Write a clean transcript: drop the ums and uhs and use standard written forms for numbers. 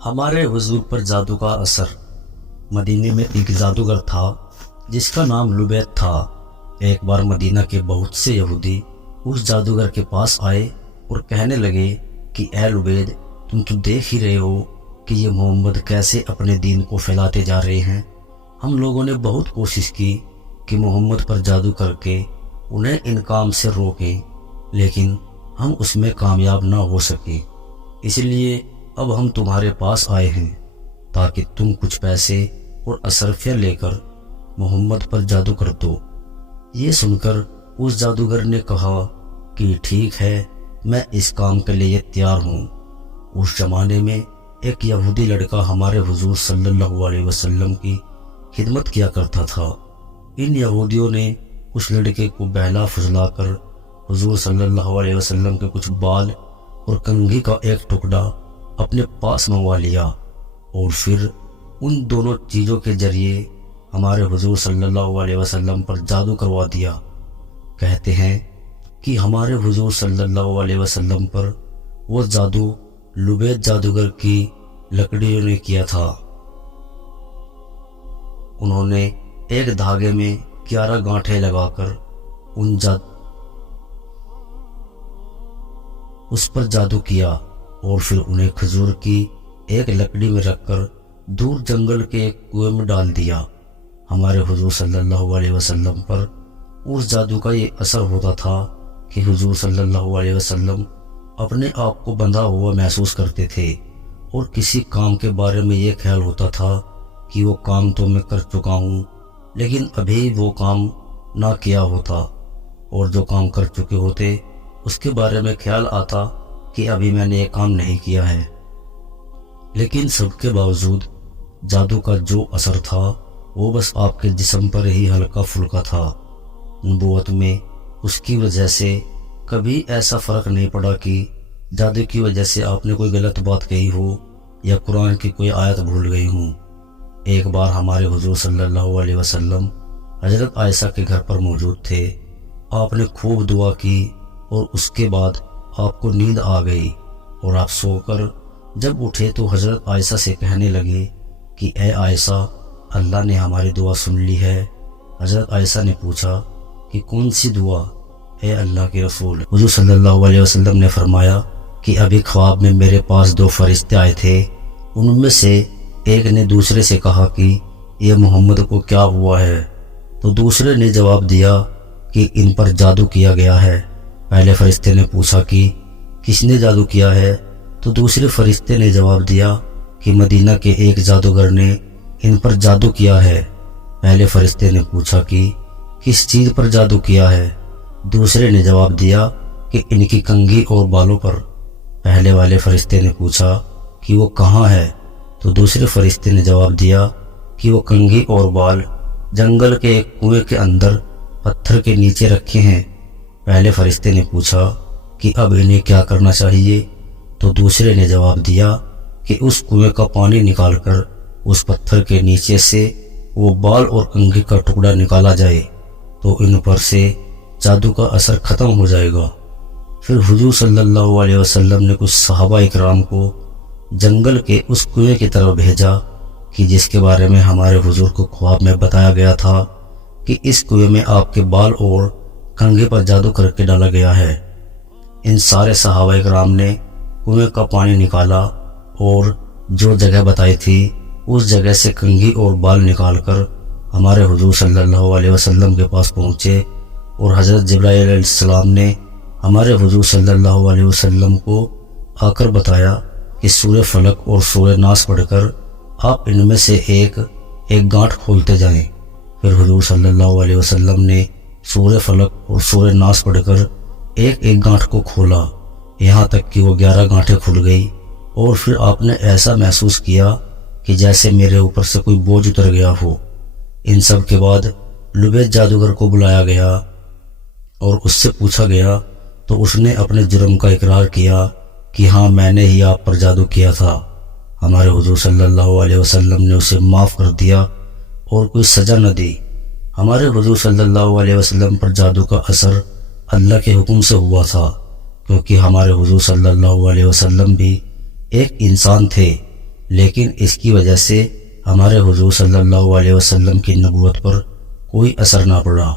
ہمارے حضور پر جادو کا اثر۔ مدینے میں ایک جادوگر تھا جس کا نام لبید تھا۔ ایک بار مدینہ کے بہت سے یہودی اس جادوگر کے پاس آئے اور کہنے لگے کہ اے لبید، تم تو دیکھ ہی رہے ہو کہ یہ محمد کیسے اپنے دین کو پھیلاتے جا رہے ہیں۔ ہم لوگوں نے بہت کوشش کی کہ محمد پر جادو کر کے انہیں ان کام سے روکیں، لیکن ہم اس میں کامیاب نہ ہو سکے۔ اس لیے اب ہم تمہارے پاس آئے ہیں تاکہ تم کچھ پیسے اور اشرفیہ لے کر محمد پر جادو کر دو۔ یہ سن کر اس جادوگر نے کہا کہ ٹھیک ہے، میں اس کام کے لیے تیار ہوں۔ اس زمانے میں ایک یہودی لڑکا ہمارے حضور صلی اللہ علیہ وسلم کی خدمت کیا کرتا تھا۔ ان یہودیوں نے اس لڑکے کو بہلا فسلا کر حضور صلی اللہ علیہ وسلم کے کچھ بال اور کنگھی کا ایک ٹکڑا اپنے پاس منگوا لیا اور پھر ان دونوں چیزوں کے ذریعے ہمارے حضور صلی اللہ علیہ وسلم پر جادو کروا دیا۔ کہتے ہیں کہ ہمارے حضور صلی اللہ علیہ وسلم پر وہ جادو لبید جادوگر کی لکڑیوں نے کیا تھا۔ انہوں نے ایک دھاگے میں 11 گانٹھیں لگا کر اس پر جادو کیا اور پھر انہیں کھجور کی ایک لکڑی میں رکھ کر دور جنگل کے ایک کنویں میں ڈال دیا۔ ہمارے حضور صلی اللہ علیہ وسلم پر اس جادو کا یہ اثر ہوتا تھا کہ حضور صلی اللہ علیہ وسلم اپنے آپ کو بندھا ہوا محسوس کرتے تھے اور کسی کام کے بارے میں یہ خیال ہوتا تھا کہ وہ کام تو میں کر چکا ہوں، لیکن ابھی وہ کام نہ کیا ہوتا، اور جو کام کر چکے ہوتے اس کے بارے میں خیال آتا کہ ابھی میں نے یہ کام نہیں کیا ہے۔ لیکن سب کے باوجود جادو کا جو اثر تھا وہ بس آپ کے جسم پر ہی ہلکا پھلکا تھا۔ نبوت میں اس کی وجہ سے کبھی ایسا فرق نہیں پڑا کہ جادو کی وجہ سے آپ نے کوئی غلط بات کہی ہو یا قرآن کی کوئی آیت بھول گئی ہوں۔ ایک بار ہمارے حضور صلی اللہ علیہ وسلم حضرت عائشہ کے گھر پر موجود تھے۔ آپ نے خوب دعا کی اور اس کے بعد آپ کو نیند آ گئی اور آپ سو کر جب اٹھے تو حضرت عائشہ سے کہنے لگے کہ اے عائشہ، اللہ نے ہماری دعا سن لی ہے۔ حضرت عائشہ نے پوچھا کہ کون سی دعا اے اللہ کے رسول؟ حضور صلی اللہ علیہ وسلم نے فرمایا کہ ابھی خواب میں میرے پاس 2 فرشتے آئے تھے، ان میں سے ایک نے دوسرے سے کہا کہ یہ محمد کو کیا ہوا ہے؟ تو دوسرے نے جواب دیا کہ ان پر جادو کیا گیا ہے۔ پہلے فرشتے نے پوچھا کہ کس نے جادو کیا ہے؟ تو دوسرے فرشتے نے جواب دیا کہ مدینہ کے ایک جادوگر نے ان پر جادو کیا ہے۔ پہلے فرشتے نے پوچھا کہ کس چیز پر جادو کیا ہے؟ دوسرے نے جواب دیا کہ ان کی کنگھی اور بالوں پر۔ پہلے والے فرشتے نے پوچھا کہ وہ کہاں ہے؟ تو دوسرے فرشتے نے جواب دیا کہ وہ کنگھی اور بال جنگل کے ایک کنویں کے اندر پتھر کے نیچے رکھے ہیں۔ پہلے فرشتے نے پوچھا کہ اب انہیں کیا کرنا چاہیے؟ تو دوسرے نے جواب دیا کہ اس کنویں کا پانی نکال کر اس پتھر کے نیچے سے وہ بال اور کنگھی کا ٹکڑا نکالا جائے تو ان پر سے جادو کا اثر ختم ہو جائے گا۔ پھر حضور صلی اللہ علیہ وسلم نے کچھ صحابہ اکرام کو جنگل کے اس کنویں کی طرف بھیجا کہ جس کے بارے میں ہمارے حضور کو خواب میں بتایا گیا تھا کہ اس کنویں میں آپ کے بال اور کنگھے پر جادو کر کے ڈالا گیا ہے۔ ان سارے صحابہ اکرام نے کنویں کا پانی نکالا اور جو جگہ بتائی تھی اس جگہ سے کنگھی اور بال نکال کر ہمارے حضور صلی اللہ علیہ وسلم کے پاس پہنچے، اور حضرت جبرائیل علیہ السلام نے ہمارے حضور صلی اللہ علیہ وسلم کو آ کر بتایا کہ سورہ فلق اور سورہ ناس پڑھ کر آپ ان میں سے ایک گانٹھ کھولتے جائیں۔ پھر حضور صلی اللہ علیہ وسلم نے سورہ فلق اور سورہ ناس پڑھ کر ایک گانٹھ کو کھولا، یہاں تک کہ وہ 11 گانٹھیں کھل گئی، اور پھر آپ نے ایسا محسوس کیا کہ جیسے میرے اوپر سے کوئی بوجھ اتر گیا ہو۔ ان سب کے بعد لبید جادوگر کو بلایا گیا اور اس سے پوچھا گیا تو اس نے اپنے جرم کا اقرار کیا کہ ہاں، میں نے ہی آپ پر جادو کیا تھا۔ ہمارے حضور صلی اللہ علیہ وسلم نے اسے معاف کر دیا اور کوئی سزا نہ دی۔ ہمارے حضور صلی اللہ علیہ وسلم پر جادو کا اثر اللہ کے حکم سے ہوا تھا، کیونکہ ہمارے حضور صلی اللہ علیہ وسلم بھی ایک انسان تھے، لیکن اس کی وجہ سے ہمارے حضور صلی اللہ علیہ وسلم کی نبوت پر کوئی اثر نہ پڑا۔